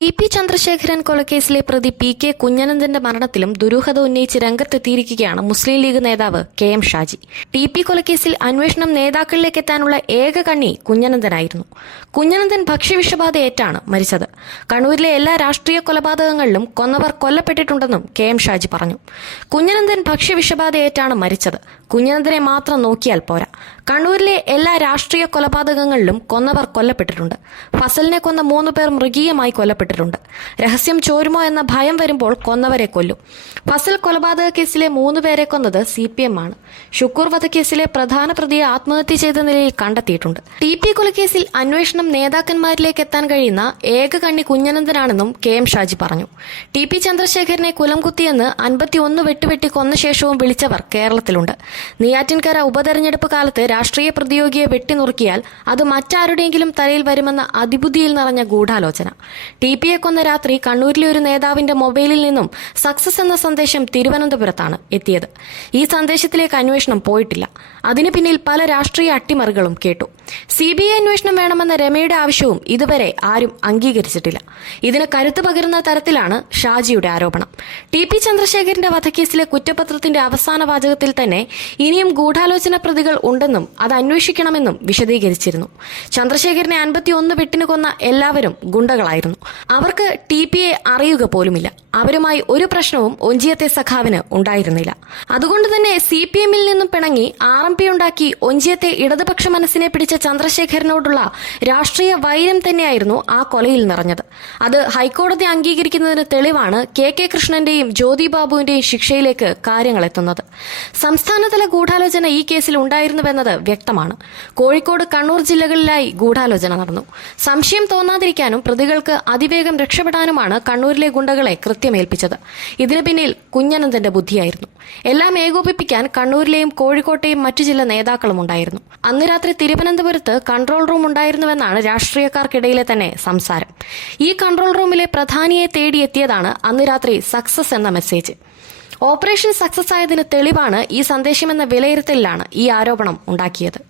T P Chandrasekharan കൊലക്കേസിലെ പ്രതി P K കുഞ്ഞനന്ദന്റെ മരണത്തിലും ദുരൂഹത ഉന്നയിച്ച് രംഗത്തെത്തിയിരിക്കുകയാണ് മുസ്ലിം ലീഗ് നേതാവ് K M Shaji. T P കൊലക്കേസിൽ അന്വേഷണം നേതാക്കളിലേക്ക് എത്താനുള്ള ഏക കണ്ണി കുഞ്ഞനന്ദനായിരുന്നു. കുഞ്ഞനന്ദൻ ഭക്ഷ്യവിഷബാധയേറ്റാണ് മരിച്ചത്. കണ്ണൂരിലെ എല്ലാ രാഷ്ട്രീയ കൊലപാതകങ്ങളിലും കൊന്നവർ കൊല്ലപ്പെട്ടിട്ടുണ്ടെന്നും കെ എം ഷാജി പറഞ്ഞു. കുഞ്ഞനന്ദൻ ഭക്ഷ്യവിഷബാധയേറ്റാണ് മരിച്ചത്. കുഞ്ഞനന്ദനെ മാത്രം നോക്കിയാൽ പോരാ. കണ്ണൂരിലെ എല്ലാ രാഷ്ട്രീയ കൊലപാതകങ്ങളിലും കൊന്നവർ കൊല്ലപ്പെട്ടിട്ടുണ്ട്. ഫസലിനെ കൊന്ന മൂന്ന് പേർ മൃഗീയമായി കൊല്ലപ്പെട്ടിട്ടുണ്ട് രഹസ്യം ചോരുമോ എന്ന ഭയം വരുമ്പോൾ കൊന്നവരെ കൊല്ലും. ഫസൽ കൊലപാതക കേസിലെ മൂന്ന് പേരെ കൊന്നത് സി പി എം ആണ്. ഷുക്കൂർ വധക്കേസിലെ പ്രധാന പ്രതിയെ ആത്മഹത്യ ചെയ്ത നിലയിൽ കണ്ടെത്തിയിട്ടുണ്ട്. ടി പി കൊലക്കേസിൽ അന്വേഷണം നേതാക്കന്മാരിലേക്ക് എത്താൻ കഴിയുന്ന ഏക കണ്ണി കുഞ്ഞനന്ദനാണെന്നും കെ എം ഷാജി പറഞ്ഞു. ടി പി ചന്ദ്രശേഖരനെ കുലം കുത്തിയെന്ന് അൻപത്തിയൊന്ന് വെട്ടുവെട്ടി കൊന്ന ശേഷവും വിളിച്ചവർ കേരളത്തിലുണ്ട്. നെയ്യാറ്റിൻകര ഉപതെരഞ്ഞെടുപ്പ് കാലത്ത് രാഷ്ട്രീയ പ്രതിയോഗിയെ വെട്ടിനുറുക്കിയാൽ അത് മറ്റാരുടെയെങ്കിലും തലയിൽ വരുമെന്ന അതിബുദ്ധിയിൽ നിറഞ്ഞ ഗൂഢാലോചന. ടി പിയെ കൊന്ന രാത്രി കണ്ണൂരിലെ ഒരു നേതാവിന്റെ മൊബൈലിൽ നിന്നും സക്സസ് എന്ന സന്ദേശം തിരുവനന്തപുരത്താണ് എത്തിയത്. ഈ സന്ദേശത്തിലേക്ക് അന്വേഷണം പോയിട്ടില്ല. അതിനു പിന്നിൽ പല രാഷ്ട്രീയ അട്ടിമറികളും കേട്ടു. സി ബി ഐ അന്വേഷണം വേണമെന്ന രമയുടെ ആവശ്യവും ഇതുവരെ ആരും അംഗീകരിച്ചിട്ടില്ല. ഇതിന് കരുത്ത് പകരുന്ന തരത്തിലാണ് ഷാജിയുടെ ആരോപണം. ടി പി ചന്ദ്രശേഖരന്റെ വധക്കേസിലെ കുറ്റപത്രത്തിന്റെ അവസാന വാചകത്തിൽ തന്നെ ഇനിയും ഗൂഢാലോചന പ്രതികൾ ഉണ്ടെന്നും അത് അന്വേഷിക്കണമെന്നും വിശദീകരിച്ചിരുന്നു. ചന്ദ്രശേഖരനെ അൻപത്തിയൊന്ന് വെട്ടിന് കൊന്ന എല്ലാവരും ഗുണ്ടകളായിരുന്നു. അവർക്ക് ടി പി എ അറിയുക പോലുമില്ല. അവരുമായി ഒരു പ്രശ്നവും ഒഞ്ചിയത്തെ സഖാവിന് ഉണ്ടായിരുന്നില്ല. അതുകൊണ്ട് തന്നെ സി പി എമ്മിൽ നിന്നും പിണങ്ങി ആർ എം പി ഉണ്ടാക്കി ഒഞ്ചിയത്തെ ഇടതുപക്ഷ മനസ്സിനെ പിടിച്ച ചന്ദ്രശേഖരനോടുള്ള രാഷ്ട്രീയ വൈരം തന്നെയായിരുന്നു ആ കൊലയിൽ നിറഞ്ഞത്. അത് ഹൈക്കോടതി അംഗീകരിക്കുന്നതിന് തെളിവാണ് കെ കെ കൃഷ്ണന്റെയും ജ്യോതി ബാബുവിന്റെയും ശിക്ഷയിലേക്ക് കാര്യങ്ങൾ എത്തുന്നത്. സംസ്ഥാനതല ഗൂഢാലോചന ഈ കേസിൽ ഉണ്ടായിരുന്നുവെന്നത് വ്യക്തമാണ്. കോഴിക്കോട് കണ്ണൂർ ജില്ലകളിലായി ഗൂഢാലോചന നടന്നു. സംശയം തോന്നാതിരിക്കാനും പ്രതികൾക്ക് അതിവേഗം അതിവേഗം രക്ഷപ്പെടാനുമാണ് കണ്ണൂരിലെ ഗുണ്ടകളെ കൃത്യമേൽപ്പിച്ചത്. ഇതിനു പിന്നിൽ കുഞ്ഞനന്ദന്റെ ബുദ്ധിയായിരുന്നു. എല്ലാം ഏകോപിപ്പിക്കാൻ കണ്ണൂരിലെയും കോഴിക്കോട്ടെയും മറ്റു ചില നേതാക്കളും ഉണ്ടായിരുന്നു. അന്ന് രാത്രി തിരുവനന്തപുരത്ത് കൺട്രോൾ റൂം ഉണ്ടായിരുന്നുവെന്നാണ് രാഷ്ട്രീയക്കാർക്കിടയിലെ തന്നെ സംസാരം. ഈ കൺട്രോൾ റൂമിലെ പ്രധാനിയെ തേടിയെത്തിയതാണ് അന്ന് രാത്രി സക്സസ് എന്ന മെസ്സേജ്. ഓപ്പറേഷൻ സക്സസ് ആയതിന് തെളിവാണ് ഈ സന്ദേശമെന്ന വിലയിരുത്തലിലാണ് ഈ ആരോപണം ഉണ്ടാക്കിയത്.